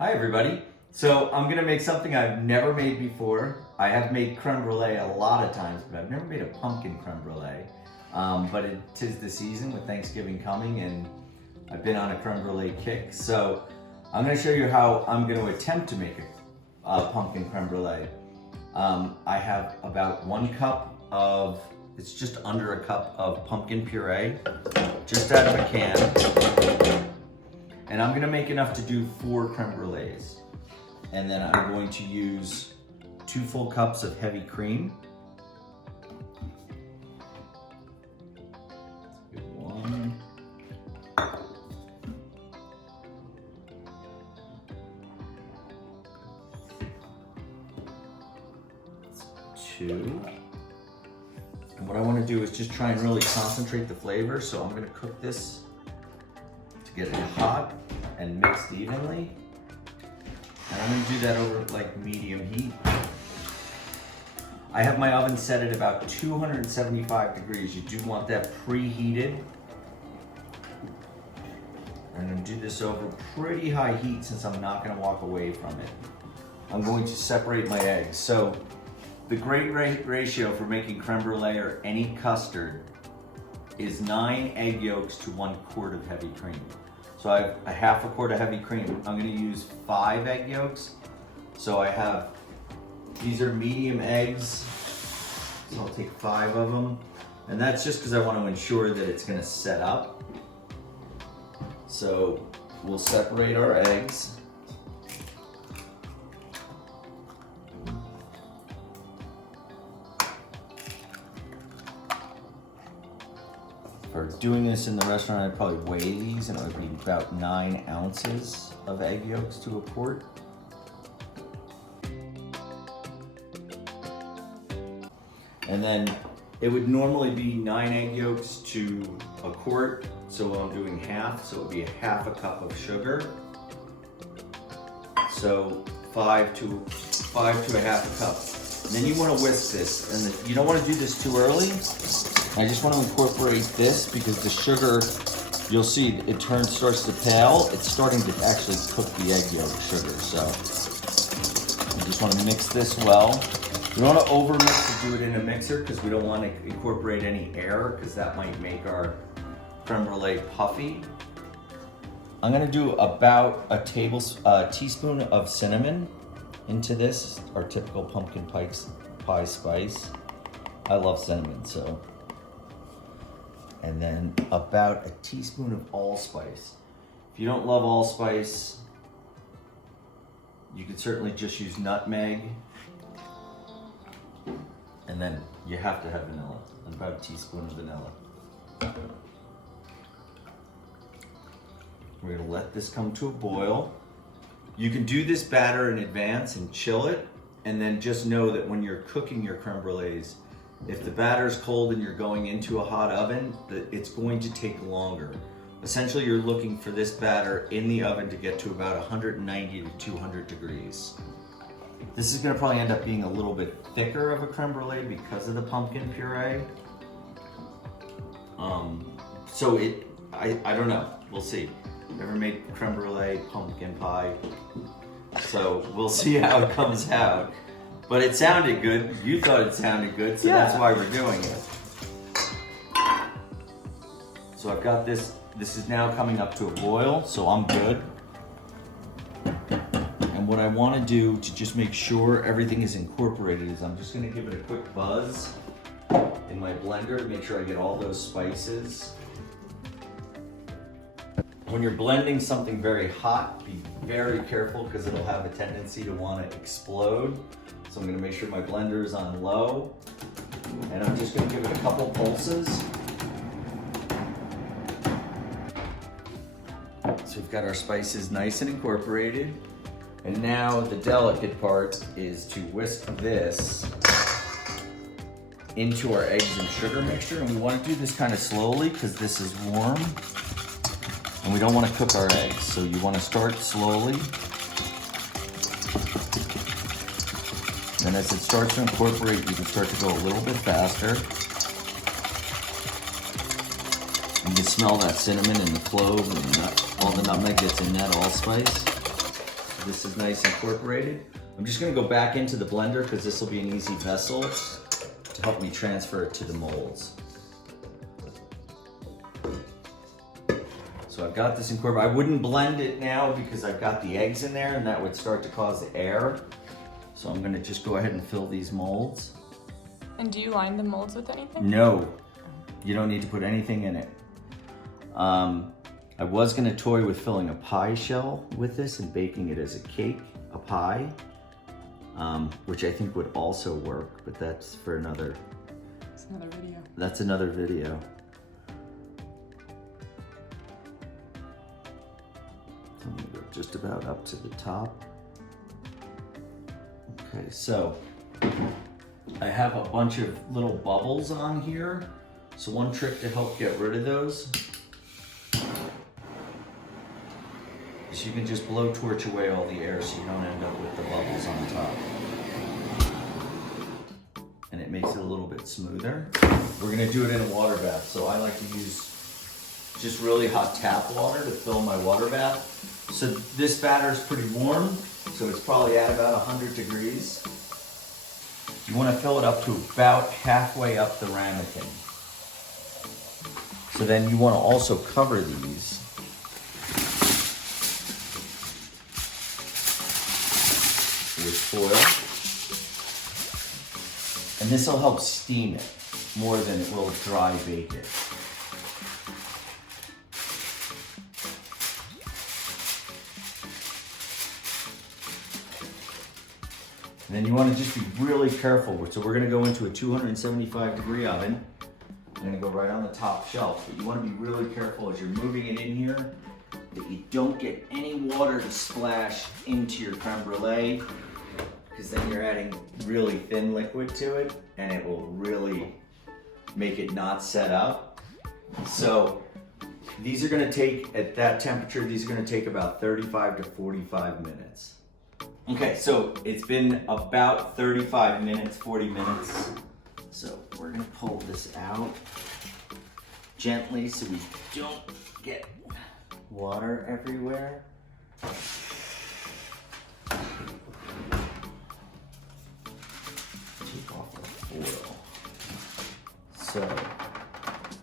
Hi everybody. So I'm gonna make something I've never made before. I have made creme brulee a lot of times, but I've never made a pumpkin creme brulee. But it is the season with Thanksgiving coming and I've been on a creme brulee kick. So I'm gonna show you how I'm gonna attempt to make a pumpkin creme brulee. I have about 1 cup of, it's just under a cup of pumpkin puree, just out of a can. And I'm gonna make enough to do 4 creme brulees. And then I'm going to use 2 full cups of heavy cream. Good one. 2. And what I wanna do is just try and really concentrate the flavor. So I'm gonna cook this to get it hot and mixed evenly. And I'm gonna do that over like medium heat. I have my oven set at about 275 degrees. You do want that preheated. I'm gonna do this over pretty high heat since I'm not gonna walk away from it. I'm going to separate my eggs. So the great ratio for making creme brulee or any custard is 9 egg yolks to 1 quart of heavy cream. So I have a half a quart of heavy cream. I'm gonna use 5 egg yolks. So I have, these are medium eggs. So I'll take 5 of them. And that's just because I want to ensure that it's gonna set up. So we'll separate our eggs. For doing this in the restaurant, I'd probably weigh these and it would be about 9 ounces of egg yolks to a quart. And then it would normally be 9 egg yolks to a quart. So I'm doing half, so it would be a half a cup of sugar. So 5 to a half a cup. And then you want to whisk this, and you don't want to do this too early. I just want to incorporate this because the sugar, you'll see it starts to pale. It's starting to actually cook the egg yolk sugar. So you just want to mix this well. You don't want to over mix to do it in a mixer because we don't want to incorporate any air because that might make our creme brulee puffy. I'm going to do about a teaspoon of cinnamon into this, our typical pumpkin pie spice. I love cinnamon, so. And then about a teaspoon of allspice. If you don't love allspice, you could certainly just use nutmeg. And then you have to have vanilla, and about a teaspoon of vanilla. We're gonna let this come to a boil. You can do this batter in advance and chill it, and then just know that when you're cooking your creme brulees, if the batter is cold and you're going into a hot oven, it's going to take longer. Essentially, you're looking for this batter in the oven to get to about 190 to 200 degrees. This is gonna probably end up being a little bit thicker of a creme brulee because of the pumpkin puree. I don't know, we'll see. Never made creme brulee pumpkin pie, so we'll see how it comes out. But it sounded good. You thought it sounded good, so yeah. That's why we're doing it. So I've got this. This is now coming up to a boil, so I'm good. And what I want to do to just make sure everything is incorporated is I'm just going to give it a quick buzz in my blender to make sure I get all those spices. When you're blending something very hot, be very careful because it'll have a tendency to want to explode. So I'm going to make sure my blender is on low, and I'm just going to give it a couple pulses. So we've got our spices nice and incorporated, and now the delicate part is to whisk this into our eggs and sugar mixture, and we want to do this kind of slowly because this is warm, and we don't want to cook our eggs, so you want to start slowly. And as it starts to incorporate, you can start to go a little bit faster. You can smell that cinnamon and the clove and all the nutmeg that's in that allspice. this is nice incorporated. I'm just gonna go back into the blender because this will be an easy vessel to help me transfer it to the molds. So I've got this incorporated. I wouldn't blend it now because I've got the eggs in there and that would start to cause the air. So I'm gonna just go ahead and fill these molds. And do you line the molds with anything? No, you don't need to put anything in it. I was gonna toy with filling a pie shell with this and baking it as a cake, a pie, which I think would also work, but that's for another. That's another video. That's another video. So I'm gonna go just about up to the top. Okay, so I have a bunch of little bubbles on here. So one trick to help get rid of those is you can just blowtorch away all the air so you don't end up with the bubbles on top. And it makes it a little bit smoother. We're gonna do it in a water bath. So I like to use just really hot tap water to fill my water bath. So this batter is pretty warm, so it's probably at about 100 degrees. You want to fill it up to about halfway up the ramekin. So then you want to also cover these with foil. And this will help steam it more than it will dry bake it. And then you want to just be really careful. So we're going to go into a 275 degree oven. I'm going to go right on the top shelf. But you want to be really careful as you're moving it in here that you don't get any water to splash into your creme brulee, because then you're adding really thin liquid to it and it will really make it not set up. So these are going to take, at that temperature, these are going to take about 35 to 45 minutes. Okay, so it's been about 35 minutes, 40 minutes. So we're gonna pull this out gently so we don't get water everywhere. Take off the foil. So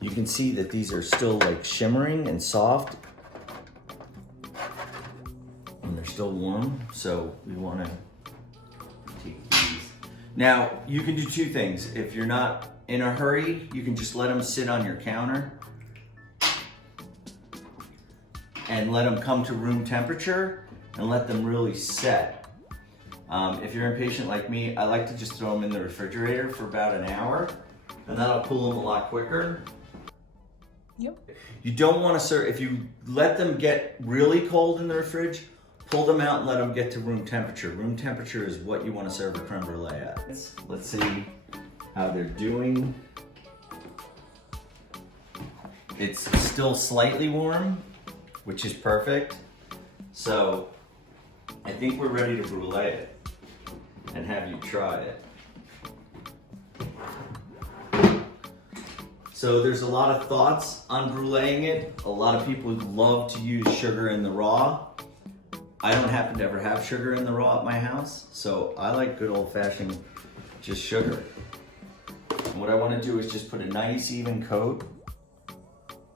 you can see that these are still like shimmering and soft. Still warm, so we want to take these. Now, you can do two things. If you're not in a hurry, you can just let them sit on your counter and let them come to room temperature and let them really set. If you're impatient like me, I like to just throw them in the refrigerator for about an hour, and that'll cool them a lot quicker. Yep. You don't want to serve, if you let them get really cold in the fridge, pull them out and let them get to room temperature. Room temperature is what you want to serve a creme brulee at. Let's see how they're doing. It's still slightly warm, which is perfect. So I think we're ready to brulee it and have you try it. So there's a lot of thoughts on bruleeing it. A lot of people love to use sugar in the raw. I don't happen to ever have sugar in the raw at my house, so I like good old-fashioned just sugar. And what I want to do is just put a nice even coat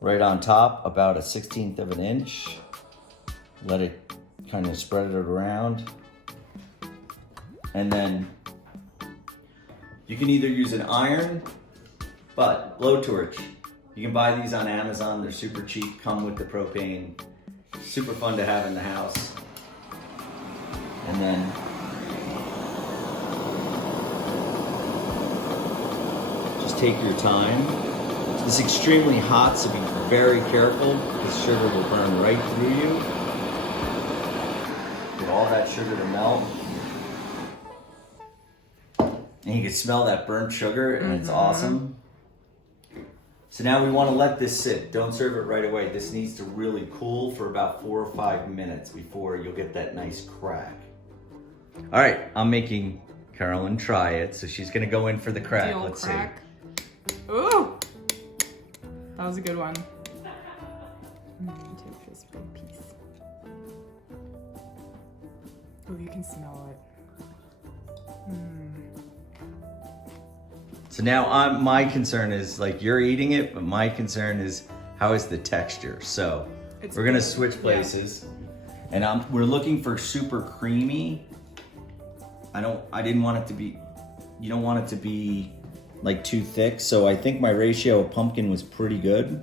right on top, about a 1/16 of an inch. Let it kind of spread it around. And then you can either use an iron, but blowtorch. You can buy these on Amazon, they're super cheap, come with the propane. Super fun to have in the house. And then just take your time. It's extremely hot, so be very careful because sugar will burn right through you. Get all that sugar to melt. And you can smell that burnt sugar and it's awesome. So now we want to let this sit. Don't serve it right away. This needs to really cool for about 4 or 5 minutes before you'll get that nice crack. All right, I'm making Carolyn try it, so she's gonna go in for the crack. Let's crack. See. Ooh, that was a good one. Take this big piece. Oh, you can smell it. So now my concern is, like, you're eating it, but my concern is how is the texture. So we're gonna switch places, and we're looking for super creamy. I didn't want it to be, you don't want it to be like too thick. So I think my ratio of pumpkin was pretty good.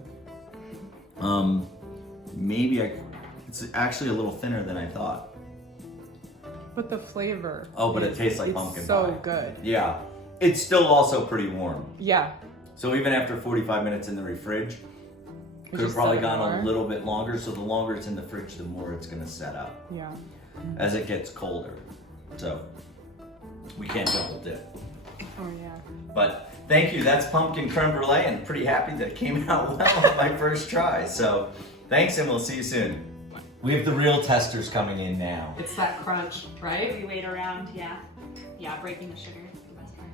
It's actually a little thinner than I thought. But the flavor. Oh, but it tastes like pumpkin pie. So good. Yeah. It's still also pretty warm. Yeah. So even after 45 minutes in the fridge, could have probably gone a little bit longer. So the longer it's in the fridge, the more it's gonna set up. Yeah. As it gets colder. So we can't double dip. Oh yeah. But thank you, that's pumpkin creme brulee, and pretty happy that it came out well on my first try. So thanks, and we'll see you soon. We have the real testers coming in now. It's that crunch, right? We wait around, yeah. Yeah, breaking the sugar is the best part.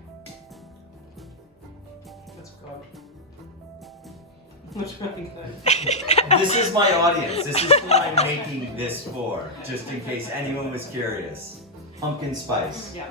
That's good. That's really good. This is my audience. This is who I'm making this for, just in case anyone was curious. Pumpkin spice. Yeah.